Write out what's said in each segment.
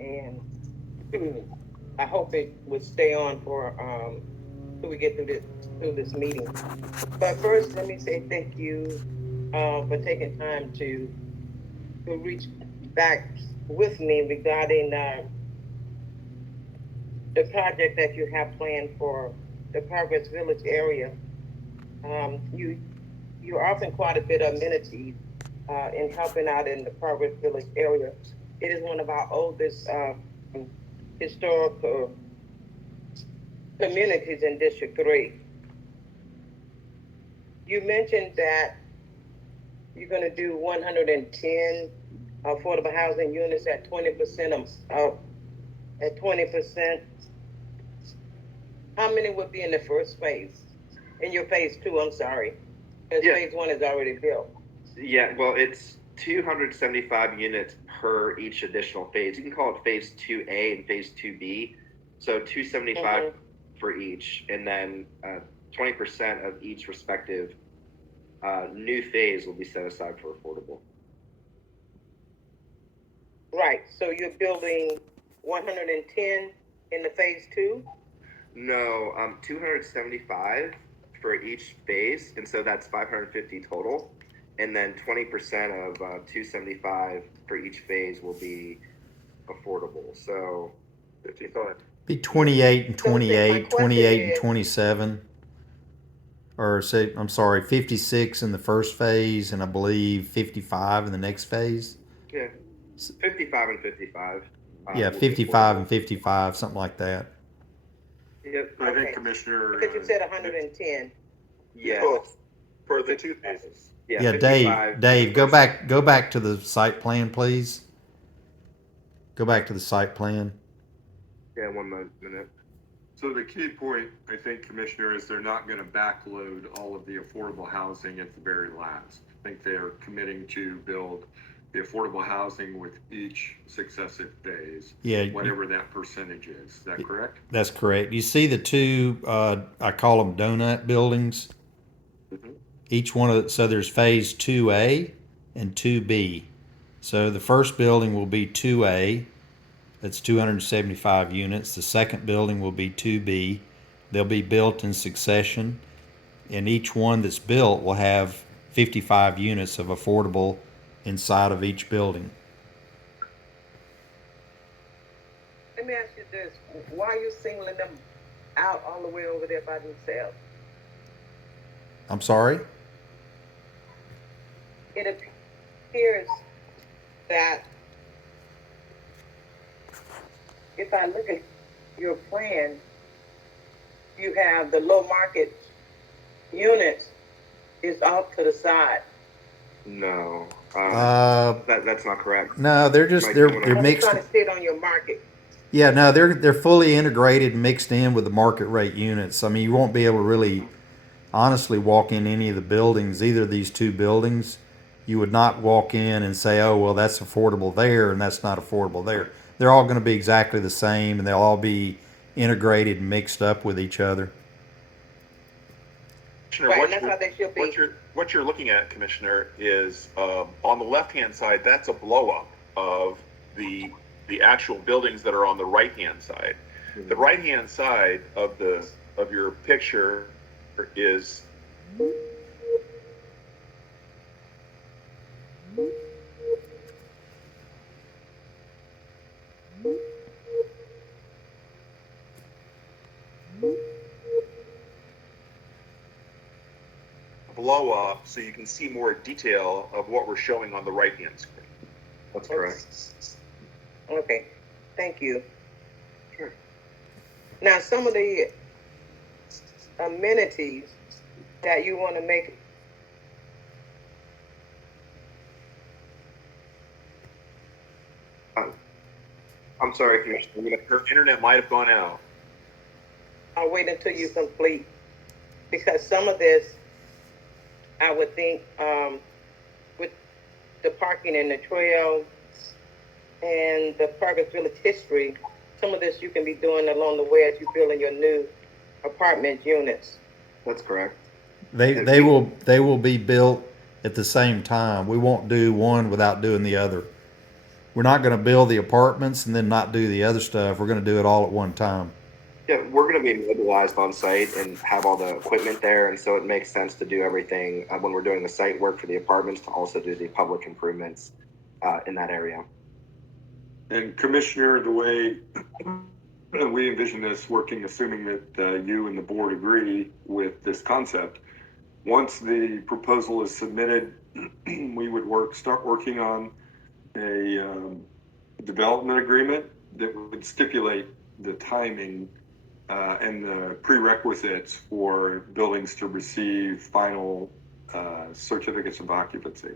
and I hope it would stay on for till we get through this meeting. But first, let me say thank you for taking time to reach back with me regarding the project that you have planned for the Progress Village area. You offer quite a bit of amenities in helping out in the Progress Village area. It is one of our oldest historical communities in District 3. You mentioned that you're going to do 110 affordable housing units at 20% at 20%. How many would be in the first phase? In your phase two, I'm sorry. Because phase one is already built. Yeah, well, it's 275 units per each additional phase. You can call it phase 2A and phase 2B. So 275 for each, and then 20% of each respective new phase will be set aside for affordable. Right. So you're building 110 in the phase two? No, 275 for each phase, and so that's 550 total. And then 20% of 275 for each phase will be affordable. So, go ahead. Be 28 and So my 28, question 28 and is- 27. Or say, I'm sorry, 56 in the first phase, and I believe 55 in the next phase. Yeah, 55 and 55. Yeah, will be 55 and affordable. 55, something like that. Yep. I think Okay. Commissioner. Because you said 110. Yeah. For the two phases. Yeah, 55 Dave, go first- back to the site plan, please. Go back to the site plan. Yeah, 1 minute. So the key point, I think, Commissioner, is they're not going to backload all of the affordable housing at the very last. I think they are committing to build the affordable housing with each successive phase. Yeah, whatever that percentage is. Is that correct? That's correct. You see the two, I call them donut buildings. Mm-hmm. Each one of so there's phase 2A and 2B. So the first building will be 2A. That's 275 units. The second building will be 2B. They'll be built in succession, and each one that's built will have 55 units of affordable inside of each building. Let me ask you this. Why are you singling them out all the way over there by themselves? I'm sorry? It appears that if I look at your plan, you have the low market units is off to the side. No, that's not correct. No, they're just Mike, they're you wanna- they're I'm mixed. trying to sit on your market. Yeah, no, they're fully integrated, mixed in with the market rate units. I mean, you won't be able to really, honestly, walk in any of the buildings, either of these two buildings. You would not walk in and say, "Oh, well, that's affordable there, and that's not affordable there." They're all going to be exactly the same, and they'll all be integrated and mixed up with each other. Commissioner, Right, that's how they should be. what you're looking at, Commissioner, is on the left-hand side. That's a blow-up of the actual buildings that are on the right-hand side. The right-hand side of your picture is blow up, so you can see more detail of what we're showing on the right-hand screen. That's correct. Okay, thank you. Sure. Now, some of the amenities that you want to make. I'm sorry, Commissioner. Her internet might have gone out. I'll wait until you complete, because some of this, I would think, with the parking and the trail and the Progress Village history, some of this you can be doing along the way as you're building your new apartment units. That's correct. They will be built at the same time. We won't do one without doing the other. we're not going to build the apartments and then not do the other stuff. We're going to do it all at one time. Yeah, we're going to be mobilized on site and have all the equipment there, and so it makes sense to do everything when we're doing the site work for the apartments to also do the public improvements in that area. And Commissioner, the way we envision this working, assuming that you and the board agree with this concept, once the proposal is submitted, we would start working on a development agreement that would stipulate the timing and the prerequisites for buildings to receive final certificates of occupancy.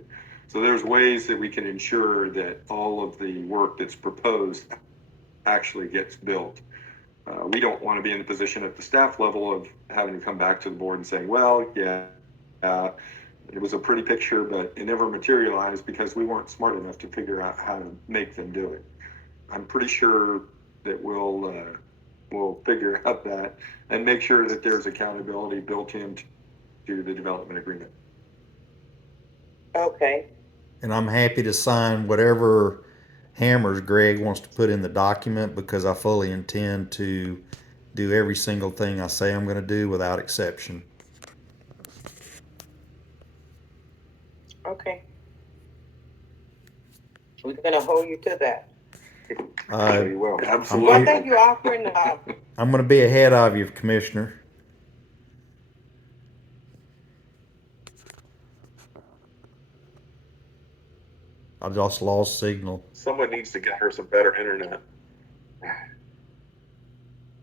So there's ways that we can ensure that all of the work that's proposed actually gets built. We don't want to be in the position at the staff level of having to come back to the board and saying, well, yeah, it was a pretty picture, but it never materialized because we weren't smart enough to figure out how to make them do it. I'm pretty sure that we'll figure out that and make sure that there's accountability built into the development agreement. Okay. And I'm happy to sign whatever hammers Greg wants to put in the document because I fully intend to do every single thing I say I'm going to do without exception. Okay. We're gonna hold you to that. Sure you will. Absolutely. Well, thank you all for I'm going to be ahead of you, Commissioner. I just lost signal. Someone needs to get her some better internet.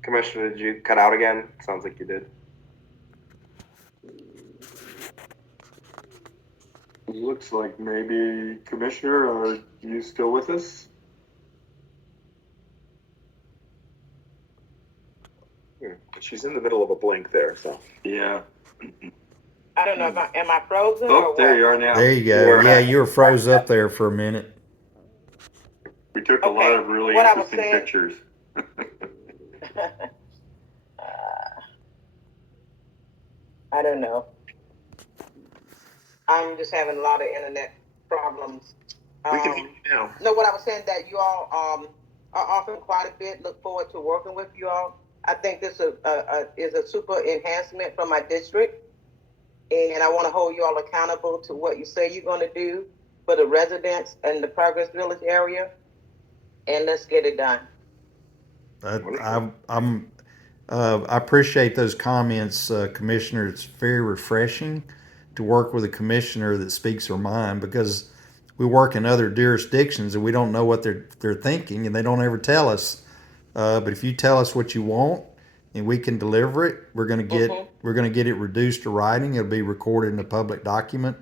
Commissioner, did you cut out again? Sounds like you did. Looks like maybe, Commissioner, are you still with us? She's in the middle of a blink there, so. Yeah. I don't know, am I frozen or Oh, what? there you are now. There you go. Yeah, you were froze up there for a minute. We took a lot Okay, of really what I was interesting saying- pictures. I don't know. I'm just having a lot of internet problems. We can hear you now. No, what I was saying that you all are offering quite a bit. Look forward to working with you all. I think this is a super enhancement for my district, and I want to hold you all accountable to what you say you're going to do for the residents in the Progress Village area, and let's get it done. I appreciate those comments, Commissioner. It's very refreshing to work with a commissioner that speaks her mind because we work in other jurisdictions and we don't know what they're thinking and they don't ever tell us. But if you tell us what you want and we can deliver it, we're gonna get it reduced to writing. It'll be recorded in a public document,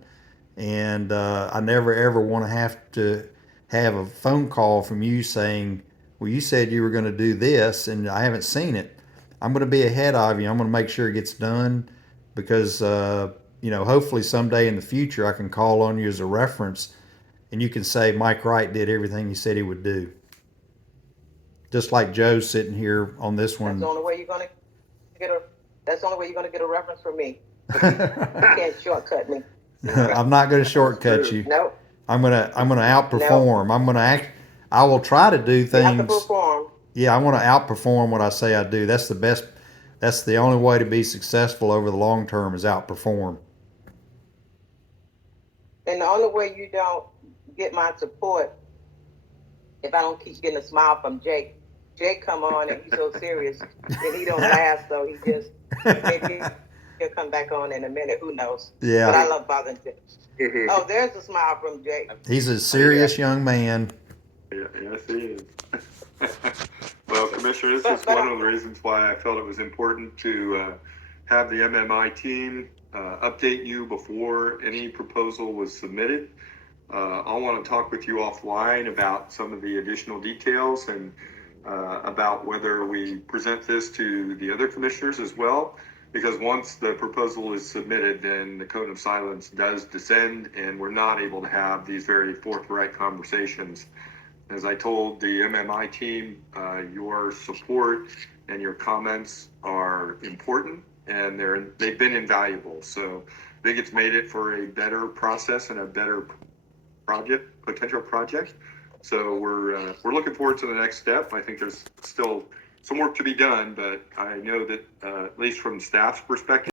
and I never ever want to have a phone call from you saying, "Well, you said you were going to do this, and I haven't seen it." I'm going to be ahead of you. I'm going to make sure it gets done because hopefully someday in the future I can call on you as a reference, and you can say Mike Wright did everything he said he would do. Just like Joe's sitting here on this one. That's the only way you're gonna get a reference from me. You can't shortcut me. I'm not going to shortcut you. Nope. I'm gonna outperform. I will try to do You have to things. perform. Yeah, I want to outperform what I say I do. That's the best. That's the only way to be successful over the long term is outperform. And the only way you don't get my support if I don't keep getting a smile from Jake. Jake come on and he's so serious and he don't laugh, so he just maybe he'll come back on in a minute. Who knows? Yeah. But I love bothering Jake. Oh, there's a smile from Jake. He's a serious young man. Yeah, yes, he is. Well, Commissioner, this is one of the reasons why I felt it was important to have the MMI team update you before any proposal was submitted. I want to talk with you offline about some of the additional details and about whether we present this to the other commissioners as well. Because once the proposal is submitted, then the cone of silence does descend and we're not able to have these very forthright conversations. As I told the MMI team, your support and your comments are important and they've been invaluable. So I think it's made it for a better process and a better potential project. So we're looking forward to the next step. I think there's still some work to be done, but I know that at least from staff's perspective,